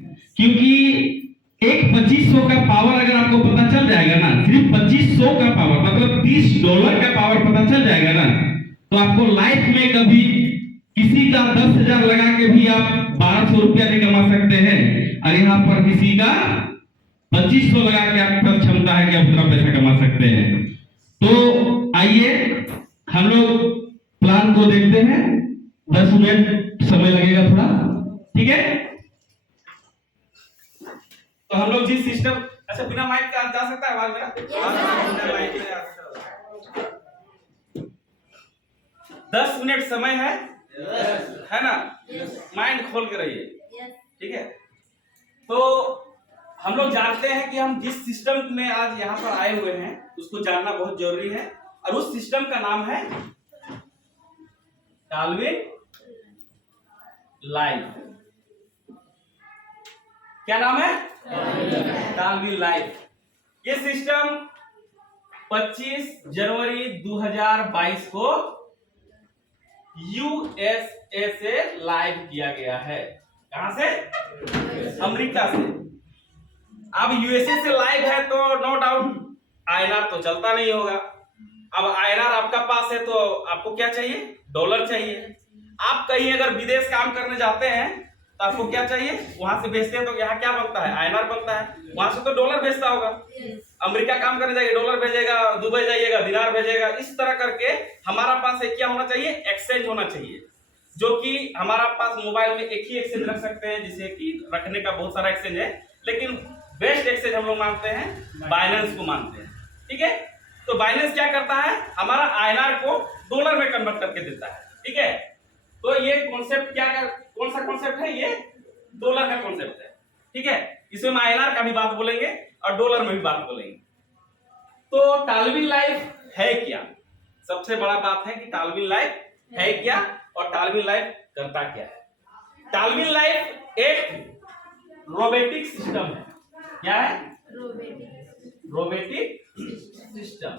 क्योंकि एक 2500 का पावर अगर आपको पता चल जाएगा ना, सिर्फ 2500 का पावर मतलब $30 का पावर पता चल जाएगा ना, तो आपको लाइफ में कभी किसी का 10,000 लगा के भी आप 1200 रुपया नहीं कमा सकते हैं, और यहाँ पर किसी का 2500 लगा के आपका क्षमता है कि आप उतना पैसा कमा सकते हैं। तो आइए हम लोग प्लान को देखते हैं। 10 मिनट समय लगेगा थोड़ा, ठीक है। तो हम लोग जिस सिस्टम, अच्छा बिना माइक का जा सकता है आवाज मेरा? बिना माइक के 10 मिनट समय है, है ना? माइंड खोल के रहिए, ठीक है। तो हम लोग जानते हैं कि हम जिस सिस्टम में आज यहाँ पर आए हुए हैं उसको जानना बहुत जरूरी है, और उस सिस्टम का नाम है डाल्विन लाइफ। क्या नाम है? डाल्विन लाइफ। ये सिस्टम 25 जनवरी 2022 को यूएसए से लाइव किया गया है। कहां से? अमेरिका से। अब यूएसए से लाइव है तो नो डाउट आईएनआर तो चलता नहीं होगा। अब आईएनआर आपका पास है तो आपको क्या चाहिए? डॉलर चाहिए। आप कहीं अगर विदेश काम करने जाते हैं तो आपको क्या चाहिए? वहां से भेजते हैं तो यहाँ क्या बनता है? आईएनआर बनता है। वहां से तो डॉलर भेजता होगा। अमेरिका काम करने जाइए डॉलर भेजेगा, दुबई जाइएगा दिनार भेजेगा। इस तरह करके हमारा पास एक क्या होना चाहिए? एक्सचेंज होना चाहिए, जो कि हमारा पास मोबाइल में एक ही एक्सचेंज रख सकते हैं, जिसे कि रखने का बहुत सारा एक्सचेंज है, लेकिन बेस्ट एक्सचेंज हम लोग मानते हैं बाइनेंस को मानते हैं, ठीक है। तो बाइनेंस क्या करता है? हमारा आईएनआर को डॉलर में कन्वर्ट करके देता है, ठीक है। तो ये कॉन्सेप्ट कौन सा कॉन्सेप्ट है? ये डॉलर का कॉन्सेप्ट है, ठीक है। इसमें हम आईएनआर का भी बात बोलेंगे और डॉलर में भी बात बोलेंगे। तो डाल्विन लाइफ है क्या? सबसे बड़ा बात है कि डाल्विन लाइफ है क्या और डाल्विन लाइफ करता क्या है। डाल्विन लाइफ एक रोबोटिक सिस्टम है। क्या है? Robotic system.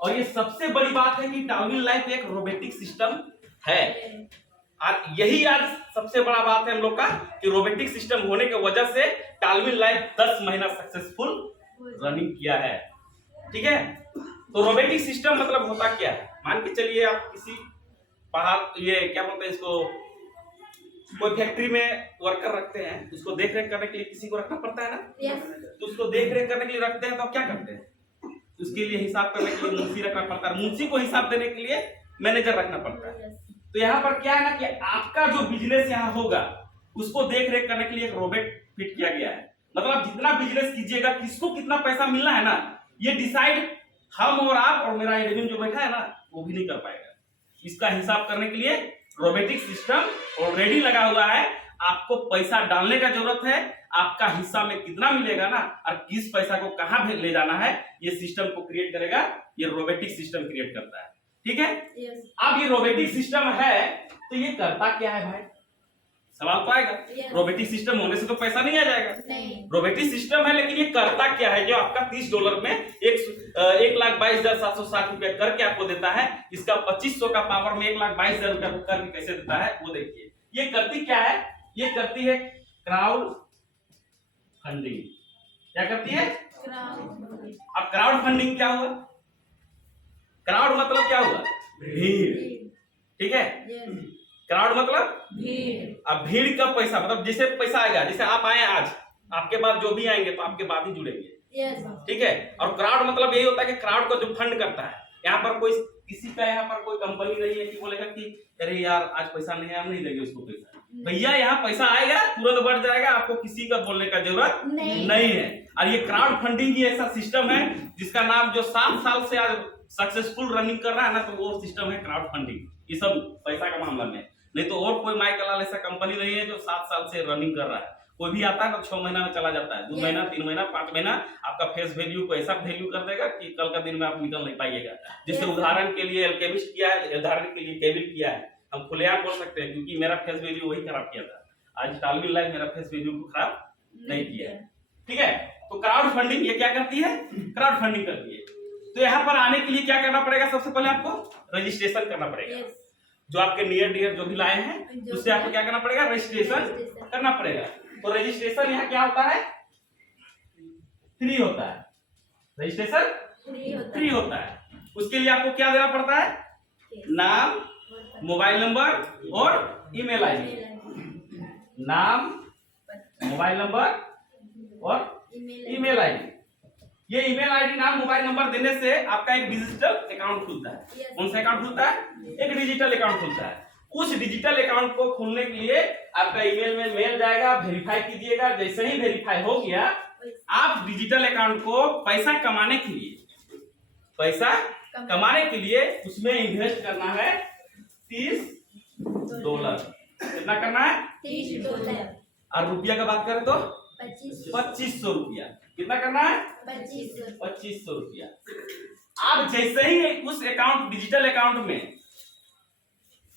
और ये सबसे बड़ी बात है कि डाल्विन लाइफ एक रोबोटिक सिस्टम है। और यही आज सबसे बड़ा बात है हम लोग का कि रोबोटिक सिस्टम होने की वजह से डाल्विन लाइफ 10 महीना सक्सेसफुल रनिंग किया है, ठीक है। तो रोबोटिक सिस्टम मतलब होता क्या है? मान के चलिए आप किसी बाहर, ये क्या बोलते हैं इसको, कोई फैक्ट्री में वर्कर रखते हैं, उसको देख रेख करने के लिए किसी को रखना पड़ता है ना। तो उसको देख रेख करने के लिए रखते हैं तो क्या करते हैं? उसके लिए हिसाब करने के लिए मुंशी रखना पड़ता है, मुंशी को हिसाब देने के लिए मैनेजर रखना पड़ता है। तो यहाँ पर क्या है ना कि आपका जो बिजनेस यहाँ होगा उसको देख रेख करने के लिए एक रोबोट फिट किया गया है। मतलब जितना बिजनेस कीजिएगा, किसको कितना पैसा मिलना है ना, ये डिसाइड हम और आप और मेरा एडमिन जो बैठा है ना वो भी नहीं कर पाएगा। इसका हिसाब करने के लिए रोबोटिक सिस्टम ऑलरेडी लगा हुआ है। आपको पैसा डालने का जरूरत है, आपका हिस्सा में कितना मिलेगा ना और किस पैसा को कहां ले जाना है, ये सिस्टम को क्रिएट करेगा। ये रोबोटिक सिस्टम क्रिएट करता है, ठीक है। अब ये रोबोटिक सिस्टम है तो ये करता क्या है भाई? सवाल तो आएगा। रोबोटिक सिस्टम होने से तो पैसा नहीं आ जाएगा। रोबोटिक सिस्टम है लेकिन ये करता क्या है? जो आपका $30 में 1,22,760 रुपया करके आपको देता है, इसका 2500 का पावर में 1,22,000 रुपया करके कैसे देता है वो देखिए। ये करती क्या है? ये करती है क्राउड फंडिंग। क्या करती है? अब क्राउड फंडिंग क्या हुआ? क्राउड मतलब क्या हुआ? भीड़, ठीक है। क्राउड मतलब भीड़। अब भीड़ का पैसा मतलब जैसे पैसा आएगा, जैसे आप आए आज, आपके बाद जो भी आएंगे तो आपके बाद ही जुड़ेंगे, ठीक है। और क्राउड मतलब यही होता है कि क्राउड को जो फंड करता है। यहाँ पर कोई किसी का यहाँ पर कोई कंपनी नहीं है कि बोलेगा कि अरे यार आज पैसा नहीं है, हम नहीं देंगे उसको पैसा। भैया यहाँ पैसा आएगा तुरंत बढ़ जाएगा, आपको किसी का बोलने का जरूरत नहीं है। और ये क्राउड फंडिंग ही ऐसा सिस्टम है जिसका नाम जो 7 साल से आज सक्सेसफुल रनिंग कर रहा है ना, तो वो सिस्टम है क्राउड फंडिंग। ये सब पैसा का मामला में, नहीं तो और कोई माइक कलाल ऐसा कंपनी नहीं है जो 7 साल से रनिंग कर रहा है। कोई भी आता है तो 6 महीना में चला जाता है, 2 महीना 3 महीना 5 महीना आपका फेस वैल्यू को ऐसा वैल्यू कर देगा कि कल का दिन में आप निकल नहीं पाइएगा। जैसे उदाहरण के लिए एल्केमिस्ट किया है, उदाहरण के लिए केविल किया है, हम खुलेआम बोल सकते हैं क्योंकि मेरा फेस वैल्यू वही खराब किया था। आज डाल्विन लाइफ मेरा फेस वैल्यू को खराब नहीं किया है, ठीक है। तो क्राउड फंडिंग ये क्या करती है? क्राउड फंडिंग करती है। तो यहाँ पर आने के लिए क्या करना पड़ेगा? सबसे पहले आपको रजिस्ट्रेशन करना पड़ेगा। जो आपके नियर डियर जो भी लाए हैं उससे आपको क्या करना पड़ेगा? रजिस्ट्रेशन करना पड़ेगा। तो रजिस्ट्रेशन यहाँ क्या होता है, फ्री होता है, रजिस्ट्रेशन फ्री होता है। उसके लिए आपको क्या देना पड़ता है, नाम, मोबाइल नंबर और ईमेल आईडी, नाम, मोबाइल नंबर और ईमेल आईडी। ये ईमेल आईडी, नाम, मोबाइल नंबर देने से आपका एक डिजिटल अकाउंट खुलता है। कौन सा अकाउंट खुलता है, एक डिजिटल अकाउंट खुलता है। उस डिजिटल अकाउंट को खोलने के लिए आपका ईमेल में मेल जाएगा, वेरीफाई कीजिएगा। जैसे ही वेरीफाई हो गया, आप डिजिटल अकाउंट को पैसा कमाने के लिए उसमें इन्वेस्ट करना है $30। कितना करना है, $30। और रुपया का बात करें तो 2500 रुपया। कितना करना है, 2500 रुपया। आप जैसे ही उस अकाउंट, डिजिटल अकाउंट में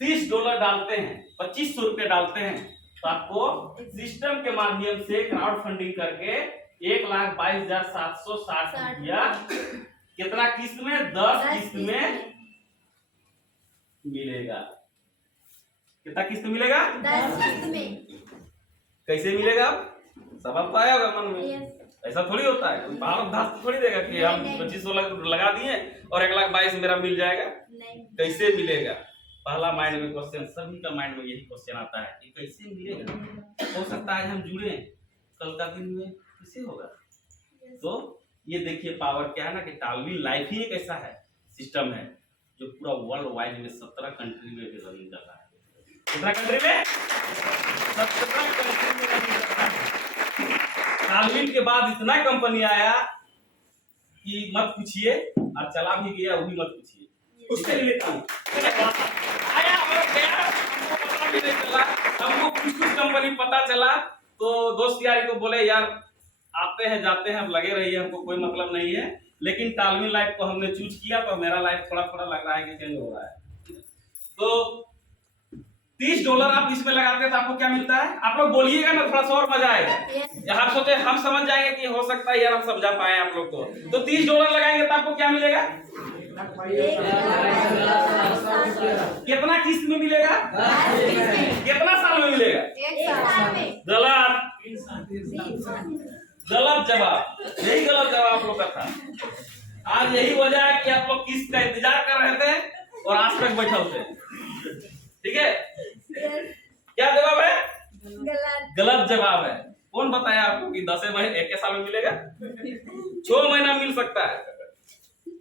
$30 डालते हैं, 2500 रुपया डालते हैं, तो आपको सिस्टम के माध्यम से क्राउड फंडिंग करके 1,22,760 रुपया कितना किस्त में, 10 किस्त में मिलेगा। कितना किस्त मिलेगा, 10 किस्त में। कैसे मिलेगा, सबब आया होगा मन में। ऐसा थोड़ी होता है, भारत दास थोड़ी देगा कि हम 2500 लगा दिए और 1,22,000 मेरा मिल जाएगा। कैसे मिलेगा, पहला माइंड में क्वेश्चन, सभी का माइंड में यही क्वेश्चन आता है कि कैसे मिलेगा। हो सकता है हम जुड़े, कल का दिन में कैसे होगा। तो ये देखिए पावर क्या है ना, कि टालविन लाइफ ही एक ऐसा है, सिस्टम है जो पूरा वर्ल्ड वाइड में 17 कंट्री में रनिंग कर रहा है। कितना कंट्री में, 17 कंट्री में रनिंग कर रहा है। टालविन के बाद इतना कंपनी आया कि मत पूछिए, और चला भी गया वो भी मत पूछिए। उसके लिए लेता हूँ, आया और गया, हमको पता भी नहीं चला। हमको कुछ कंपनी पता चला तो दोस्त यारी को बोले यार आते हैं जाते हैं, अब लगे रहिए, हमको कोई मतलब नहीं है। लेकिन टालविन लाइफ को हमने चूज किया तो मेरा लाइफ थोड़ा थोड़ा लग रहा है कि चेंज हो रहा है। तो $30 आप इसमें लगाते हैं तो आपको क्या मिलता है, आप लोग बोलिएगा ना, थोड़ा सा और मजा आएगा। आप सोचे हम समझ जाएंगे कि हो सकता है यार हम समझा पाए आप लोग को। तो $30 लगाएंगे तो आपको क्या मिलेगा, कितना किस्त में मिलेगा, कितना साल में मिलेगा, 1 साल में। गलत, गलत जवाब, यही गलत जवाब आप लोग का था। आज यही वजह है कि आप लोग किस्त का इंतजार कर रहे थे और आज तक बैठे थे। ठीक है, क्या जवाब है, गलत जवाब है। कौन बताया आपको कि 10 महीने 1 साल में मिलेगा, 6 महीना मिल सकता है,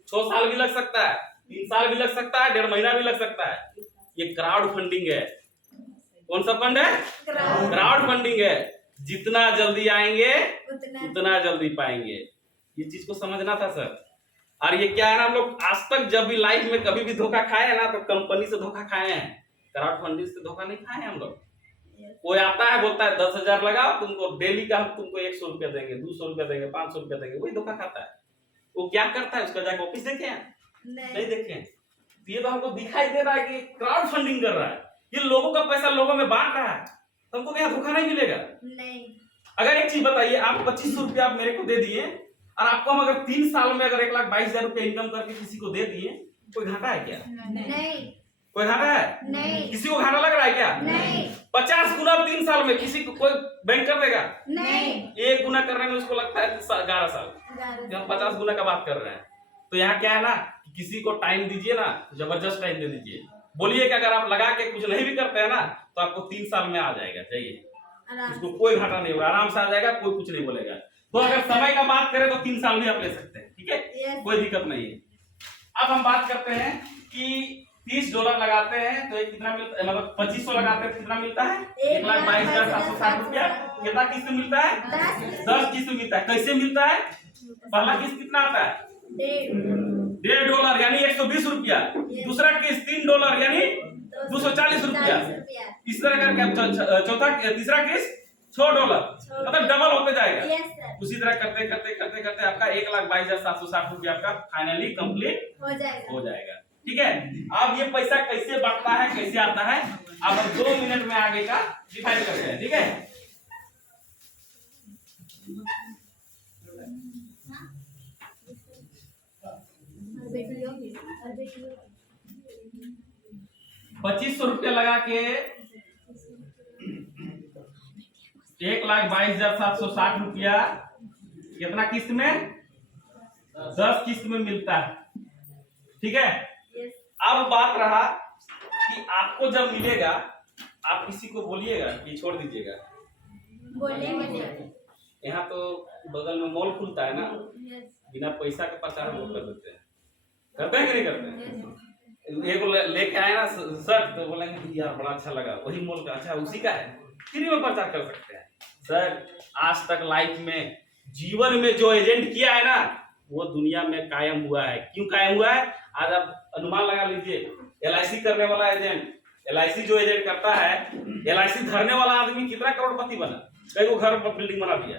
6 साल भी लग सकता है, 3 साल भी लग सकता है, 1.5 महीना भी लग सकता है। ये क्राउड फंडिंग है। कौन सा फंड है, क्राउड फंडिंग है। जितना जल्दी आएंगे उतना जल्दी पाएंगे। ये चीज को समझना था सर। और ये क्या है ना, हम लोग आज तक जब भी लाइफ में कभी भी धोखा खाए हैं ना, तो कंपनी से धोखा खाए हैं, क्राउड फंडिंग से धोखा नहीं खाए हैं हम लोग। कोई आता है बोलता है 10,000 लगाओ, तुमको डेली का हम तुमको 100 रुपया देंगे, 200 रुपया देंगे, 500 रुपया देंगे, वही धोखा खाता है। वो क्या करता है, उसका जाकर ऑफिस देखे हैं, नहीं देखे। ये तो हमको दिखाई दे रहा है कि क्राउड फंडिंग कर रहा है, ये लोगों का पैसा लोगों में बांट रहा है। तुमको यहाँ धोखा नहीं मिलेगा। नहीं। अगर एक चीज बताइए, आप 2500 रुपया आप मेरे को दे दिए और आपको हम अगर 3 साल में अगर 1,22,000 रुपया इनकम करके किसी को दे दिए, कोई घाटा है क्या, नहीं। कोई घाटा है, नहीं। किसी को घाटा लग रहा है क्या, नहीं। 50 गुना 3 साल में किसी को कोई बैंक कर देगा, नहीं। 1 गुना करने में उसको लगता है 11 साल, हम 50 गुना का बात कर रहे हैं। तो यहाँ क्या है ना, किसी को टाइम दीजिए ना, जबरदस्त टाइम दे दीजिए, बोलिए कि अगर आप लगा के कुछ नहीं भी करते हैं ना तो आपको 3 साल में आ जाएगा, चाहिए उसको कोई घाटा नहीं होगा, आराम से आ जाएगा, कोई कुछ नहीं बोलेगा। तो अगर समय का बात करें तो 3 साल भी आप ले सकते हैं, ठीक है, कोई दिक्कत नहीं है। अब हम बात करते हैं कि $30 लगाते हैं तो कितना मिलता है, मतलब 2500 लगाते हैं तो कितना मिलता है, 1,22,760 रुपया। कितना किस्त मिलता है, 10 किस्त मिलता है। कैसे मिलता है, पहला किस्त कितना आता है, $1.5 यानी 120 रुपया, दूसरा किस्त $3 यानी 240 रुपया, इस तरह करके चौथा तीसरा किस्त $6, मतलब डबल होते जाएगा। उसी तरह करते करते करते करते आपका 1,22,760 रुपया आपका फाइनली कंप्लीट हो जाएगा। ठीक है, अब ये पैसा कैसे बढ़ता है, कैसे आता है, अब हम 2 मिनट में आगे का डिफाइन करते हैं। ठीक है, $2500 रुपया लगा के 1,22,760 रुपया कितना किस्त में? 10 किस्त में मिलता है। ठीक है, Yes. अब बात रहा कि आपको जब मिलेगा आप किसी को बोलिएगा कि छोड़ दीजिएगा। बोलेंगे सर। यहाँ तो बगल में मॉल खुलता है ना, Yes. बिना पैसा के प्रचार हम लोग कर देते हैं। करते हैं कि नहीं करते हैं? Yes. एक लेके आए ना शर्ट, तो बोलेंगे कि यार बड़ा अच्छा लगा, वही मॉल का, अच्छा उसी का है, फ्री में प्रचार कर सकते हैं। सर आज तक लाइफ में जीवन में जो एजेंट किया है ना वो दुनिया में कायम हुआ है। क्यों कायम हुआ है? आज आप अनुमान लगा लीजिए, LIC करने वाला एजेंट, LIC जो एजेंट करता है, LIC धरने वाला आदमी कितना करोड़पति बना, कई को घर पर बिल्डिंग बना दिया।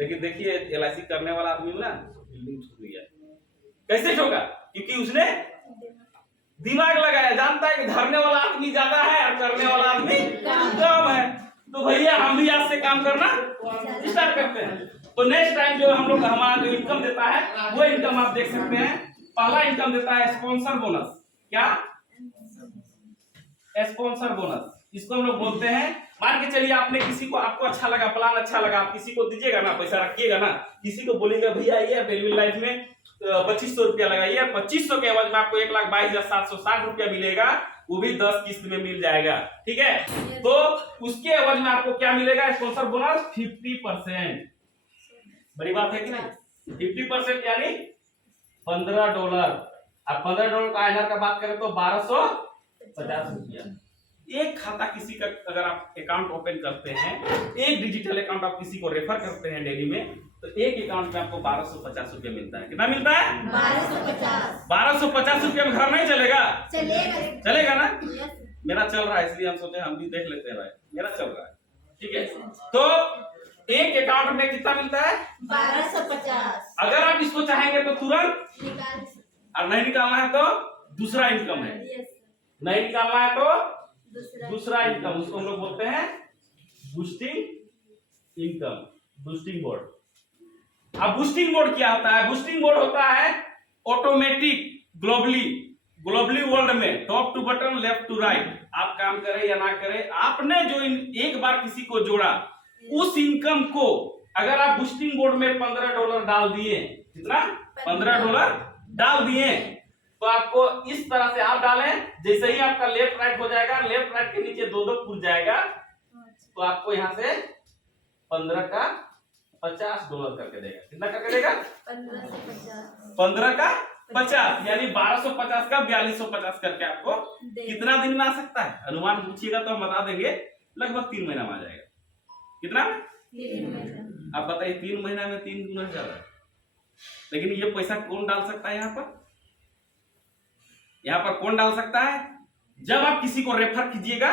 लेकिन देखिए LIC करने वाला आदमी ना बिल्डिंग ठोक दिया। कैसे ठोका? क्योंकि उसने दिमाग लगाया, जानता है कि धरने वाला आदमी ज्यादा है और करने वाला आदमी कम है। तो भैया हम भी आज से काम करना स्टार्ट करते हैं। तो नेक्स्ट टाइम जो हम लोग हमारा जो इनकम देता है वो इनकम आप देख सकते हैं। पहला इनकम देता है स्पॉन्सर बोनस। क्या? स्पॉन्सर बोनस, इसको हम लोग बोलते हैं। मान के चलिए आपने किसी को, आपको अच्छा लगा, प्लान अच्छा लगा, आप किसी को दीजिएगा ना, पैसा रखिएगा ना, किसी को बोलेगा भैया ये रेलवे लाइफ में 2500 रुपया लगाइए, 2500 के एवज में आपको 1,22,760 रुपया मिलेगा, वो भी 10 किस्त में मिल जाएगा। ठीक है, तो उसके एवज में आपको क्या मिलेगा? Sponsor bonus 50%। बड़ी बात है कि नहीं? 50% यानी $15। अब $15 का INR का बात करें तो 1250 रुपया। एक खाता किसी का अगर आप अकाउंट ओपन करते हैं, एक डिजिटल अकाउंट आप किसी को रेफर करते हैं डेली में, तो एक अकाउंट में आपको 1250 रुपया मिलता है। कितना मिलता है? 1250। 1250 रुपया में घर नहीं चलेगा? चलेगा। चलेगा ना? Yes. मेरा चल रहा है, इसलिए हम सोचे हम भी देख लेते हैं भाई, मेरा चल रहा है। ठीक है, तो एक अकाउंट में कितना मिलता है? 1250। अगर आप इसको चाहेंगे तो तुरंत, निकाल। और नहीं निकालना है तो दूसरा इनकम है। Yes. नहीं निकालना है तो दूसरा। दूसरा इनकम, उसको हम लोग बोलते हैं बूस्टिंग इनकम, बूस्टिंग बोर्ड। अब बूस्टिंग बोर्ड क्या होता है? बूस्टिंग बोर्ड होता है ऑटोमेटिक ग्लोबली वर्ल्ड में top to bottom left to right, आप काम करें या ना करें, आपने जो एक बार किसी को जोड़ा, उस इनकम को अगर आप बूस्टिंग बोर्ड में $15 डाल दिए, कितना? $15 डाल दिए, तो आपको इस तरह से आप डालें, जैसे ही आपका लेफ्ट राइट हो जाएगा, लेफ्ट राइट के नीचे 2-2 खुल जाएगा, तो आपको यहाँ से 15 का $50 करके देगा। कितना करके देगा? 15 से 50। 15 का 50 यानी 1250 का 4250 करके आपको कितना दिन में आ सकता है? अनुमान पूछिएगा तो हम बता देंगे, लगभग 3 महीना में आ जाएगा। कितना? 3 महीना। आप बताइए 3 महीना में 3 गुना ज्यादा है। लेकिन ये पैसा कौन डाल सकता है? यहाँ पर कौन डाल सकता है? जब आप किसी को रेफर कीजिएगा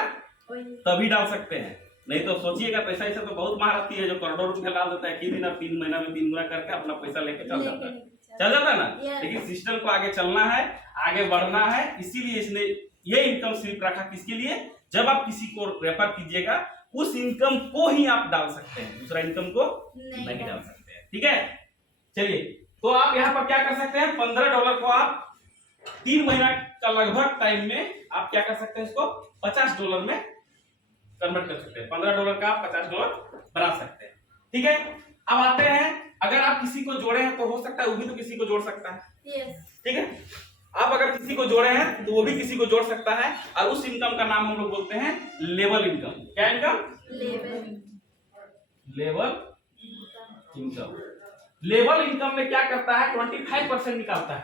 तभी डाल सकते हैं, नहीं तो सोचिएगा पैसा ऐसा तो बहुत महारथी है जो करोड़ों रुपया डाल देता है, कि दिन 3 महीना में 3 गुना करके अपना पैसा लेके चल जाता है ना। Yes. लेकिन सिस्टम को आगे चलना है, आगे बढ़ना है, इसीलिए इसने ये इनकम स्लिप रखा। किसके लिए? जब आप किसी को रेफर कीजिएगा उस इनकम को ही आप डाल सकते हैं, दूसरा इनकम को नहीं डाल सकते हैं। ठीक है, चलिए, तो आप यहाँ पर क्या कर सकते हैं? $15 को आप 3 महीना का लगभग टाइम में आप क्या कर सकते हैं? इसको $50 में कन्वर्ट कर सकते हैं। $15 का आप $50 बना सकते हैं। ठीक है, अब आते हैं, अगर आप किसी को जोड़े हैं तो हो सकता है वो भी तो किसी को जोड़ सकता है। Yes. ठीक है, आप अगर किसी को जोड़े हैं तो वो भी किसी को जोड़ सकता है, और उस इनकम का नाम हम लोग बोलते हैं लेवल इनकम। क्या income? Level income. Level income में क्या करता है? 25% निकालता है।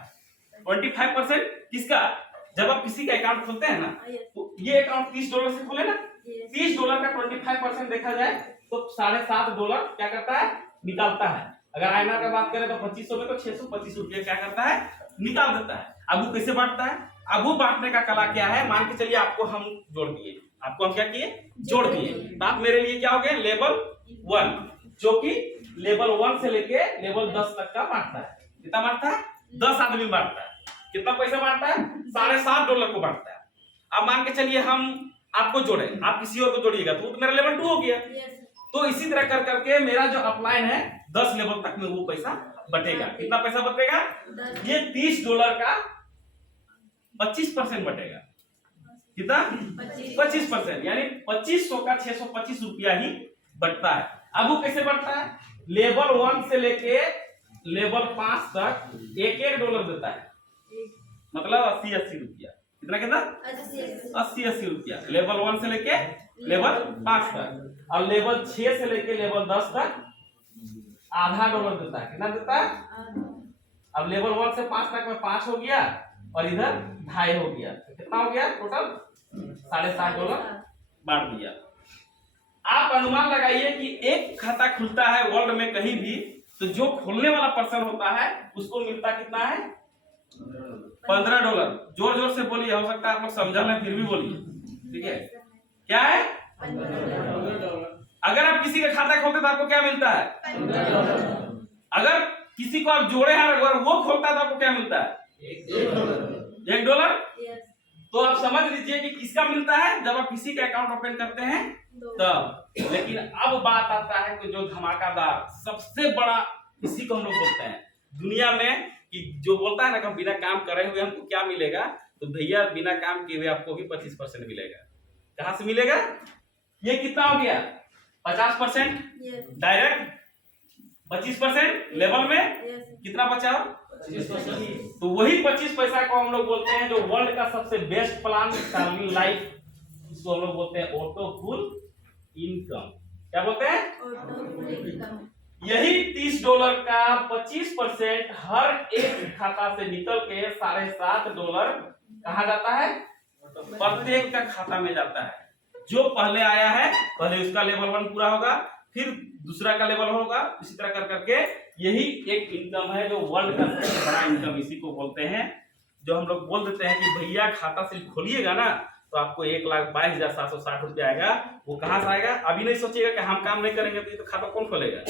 25% किसका? जब आप किसी का अकाउंट खोलते हैं ना, तो ये अकाउंट $30 से खोले ना, $30 का 25% देखा जाए तो $7.5 क्या करता है? निकालता है। अगर INR का बात करें तो 2500 में तो 625 रुपये क्या करता है? निकाल देता है। अब वो कैसे बांटता है? अब वो बांटने का कला क्या है? मान के चलिए आपको हम जोड़ दिए, आपको हम क्या किए? जोड़ दिए, तो आप मेरे लिए क्या हो गए? लेवल 1, जो कि लेवल 1 से लेके लेवल 10 तक का बांटता है। कितना बांटता है? 10 आदमी बांटता है। कितना पैसा बांटता है? $7.5 को बांटता है। अब मान के चलिए हम आपको जोड़े, आप किसी और को जोड़िएगा तो मेरा लेवल 2 हो गया। तो इसी तरह कर करके मेरा जो अपलाइन है 10 लेवल तक में वो पैसा बटेगा। कितना पैसा बटेगा? ये $30 का 25% बटेगा। कितना? 25%, यानी 2500 का 625 रुपया ही बढ़ता है। अब वो कैसे बढ़ता है? लेवल 1 से लेके लेवल 5 तक $1 देता है, मतलब 80 रुपया। कितना कितना? 80 रुपया लेवल 1 से लेके लेवल 5 तक। और लेवल 6 से लेके लेवल 10 तक $0.5 देता है। कितना देता है? अब लेवल 1 से 5 तक में 5 हो गया और इधर 2.5 हो गया, कितना हो गया टोटल? $7.5 बांट दिया। आप अनुमान लगाइए कि एक खाता खुलता है वर्ल्ड में कहीं भी, तो जो खोलने वाला पर्सन होता है उसको मिलता कितना है? $15। जोर जोर से बोलिए, हो सकता है आप लोग समझ लें फिर भी बोलिए, ठीक है? क्या है? अगर आप किसी का खाता खोलते तो आपको क्या मिलता है? अगर किसी को आप जोड़े हैं अगर वो खोलता है तो आपको क्या मिलता है? $1। तो आप समझ लीजिए कि किसका मिलता है जब आप किसी का अकाउंट ओपन करते हैं तब। लेकिन अब बात आता है कि जो धमाकेदार सबसे बड़ा, इसी को हम लोग बोलते हैं दुनिया में, कि जो बोलता है ना कि हम बिना काम करे हुए हमको क्या मिलेगा, तो भैया बिना काम किए हुए आपको भी 25% मिलेगा। कहां से मिलेगा? ये कितना हो गया? 50% डायरेक्ट, 25% लेवल में, कितना बचा? 25%। तो वही 25 पैसा को हम लोग बोलते हैं जो वर्ल्ड का सबसे बेस्ट प्लान टार्गेट लाइफ, इसको हम लोग बोलते हैं ऑटो फुल इनकम। क्या बोलते हैं? यही $30 का 25% हर एक खाता से निकल के $7.5 कहा जाता है? प्रत्येक का खाता में जाता है। जो पहले आया है पहले उसका लेवल 1 पूरा होगा, फिर दूसरा का लेवल होगा, इसी तरह कर करके यही एक इनकम है जो वर्ल्ड का सबसे बड़ा इनकम, इसी को बोलते हैं। जो हम लोग बोल देते हैं कि भैया खाता सिर्फ खोलिएगा ना तो आपको 1,22,760 रुपया आएगा। वो कहां से आएगा? अभी नहीं सोचिएगा कि हम काम नहीं करेंगे तो ये तो खाता कौन खोलेगा।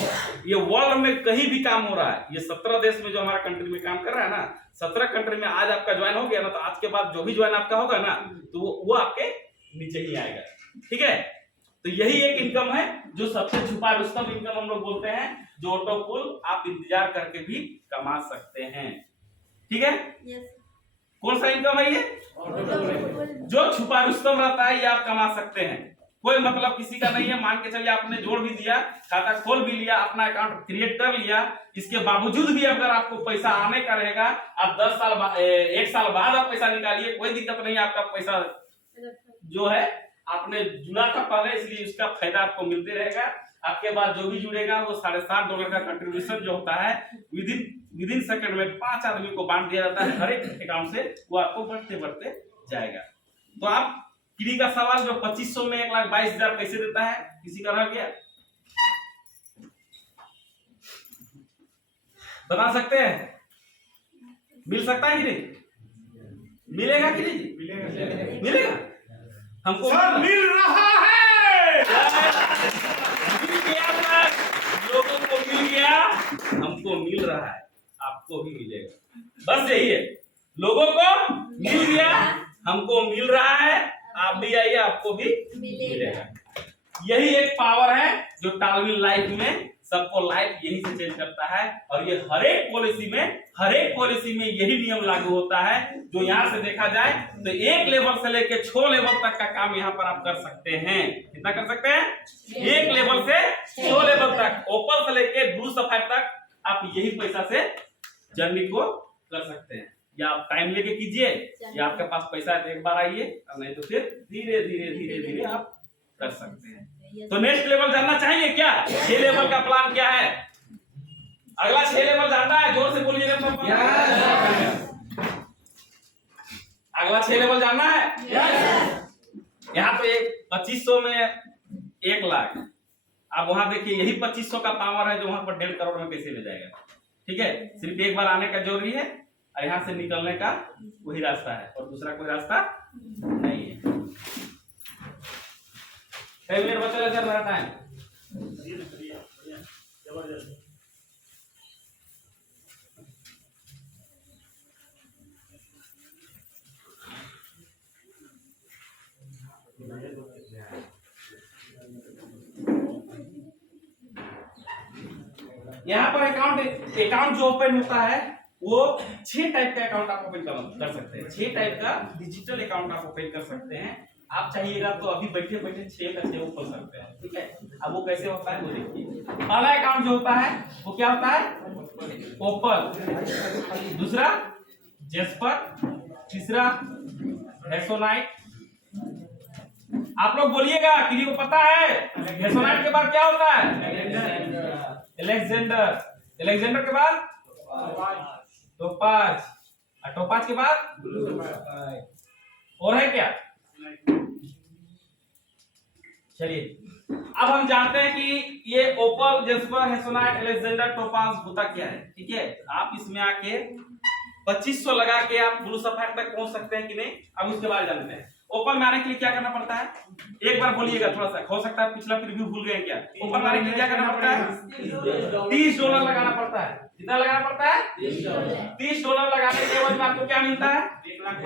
ये वर्ल्ड में कहीं भी काम हो रहा है, ये 17 देश में जो हमारा कंट्री में काम कर रहा है ना, 17 कंट्री में आज आपका ज्वाइन हो गया ना, तो आज के बाद जो भी ज्वाइन आपका होगा ना तो वो आपके नीचे ही आएगा, ठीक है? तो यही एक इनकम है जो सबसे छुपा रुस्तम इनकम हम लोग बोलते हैं, जो ऑटो फुल आप इंतजार करके भी कमा सकते हैं, ठीक है? कौन सा इनकम है ये? जो छुपा रुस्तम रहता है ये आप कमा सकते हैं, कोई मतलब किसी का नहीं है। मान के चलिए आपने जोड़ भी दिया, खाता खोल भी लिया, अपना अकाउंट क्रिएट कर लिया, इसके बावजूद भी अगर आपको पैसा आने का रहेगा, आप 10 साल 1 साल बाद आप पैसा निकालिए, कोई दिक्कत नहीं, आपका पैसा जो है आपने जुड़ा था पहले, इसलिए उसका फायदा आपको मिलते रहेगा। आपके बाद जो भी जुड़ेगा वो $7.5 का कंट्रीब्यूशन जो होता है विदिन सेकंड में 5 आदमी को बांट दिया जाता है हर एक अकाउंट से, वो आपको बढ़ते बढ़ते जाएगा। तो आप किसी का सवाल जो 2500 में 1,22,000 कैसे देता है, किसी का रह गया? बता सकते हैं? मिल सकता है कि नहीं? मिलेगा कि नहीं? मिलेगा हमको, मिल रहा है, मिल गया, लोगों को मिल गया, हमको मिल रहा है, आपको भी मिलेगा। बस यही है, लोगों को मिल गया, हमको मिल रहा है, आप भी आइए आपको भी मिलेगा। यही एक पावर है जो टालविल लाइफ में सबको लाइफ यही से चेंज करता है। और ये हर एक पॉलिसी में यही नियम लागू होता है, जो यहाँ से देखा जाए तो 1 लेवल से लेके 6 लेवल तक का काम यहाँ पर आप कर सकते हैं। कितना कर सकते हैं? 1 लेवल से 6 लेवल तक, ओपन से लेके ब्लू सफायर तक आप यही पैसा से जर्नी को कर सकते हैं। या आप टाइम लेके कीजिए, या आपके पास पैसा है तो एक बार आइए, और नहीं तो फिर धीरे धीरे आप कर सकते हैं। तो नेक्स्ट लेवल जानना चाहिए क्या? 6 लेवल का प्लान क्या है? अगला 6 लेवल जानना है? जोर से बोलिएगा सब। अगला 6 लेवल जानना है? यहाँ तो 2500 में 1 लाख, अब वहां देखिए यही 2500 का पावर है जो वहां पर 1.5 करोड़ में कैसे ले जाएगा, ठीक है? सिर्फ एक बार आने का जरूरी है, यहाँ से निकलने का वही रास्ता है और दूसरा कोई रास्ता नहीं है। मिनट बचा है मेरा टाइम। यहाँ पर अकाउंट जो ओपन होता है वो 6 टाइप का अकाउंट आप ओपन कर सकते हैं। 6 टाइप का डिजिटल अकाउंट आप ओपन कर सकते हैं। आप चाहिएगा तो अभी बैठे बैठे 6 का 6 वो खोल सकते हैं, ठीक है। अब वो कैसे होता है वो देखिए। पहला अकाउंट जो होता है वो क्या होता है, ओपल, दूसरा जेस्पर, तीसरा हेसोनाइट। आप लोग बोलिएगा, किसी को पता है हेसोनाइट के बाद क्या होता है, एलेक्जेंडर, एलेक्जेंडर के बाद टोपाज, और टोपाज के बाद और है क्या। चलिए अब हम जानते हैं कि ये ओपल, जेस्पर, हेसोनाइट, एलेक्जेंडर, टोपाज होता क्या है, ठीक है। आप इसमें आके 2500 लगा के आप ब्लू सफायर तक पहुंच सकते हैं कि नहीं, अब उसके बाद जानते हैं। ओपल मारने के लिए क्या करना पड़ता है, एक बार बोलिएगा, थोड़ा सा हो सकता है पिछला प्रीव्यू भूल गए क्या। ओपल मारने के लिए क्या करना पड़ता है, $30 लगाना पड़ता है। कितना लगाना पड़ता है, $30 लगाने के बाद आपको क्या मिलता है, 1 लाख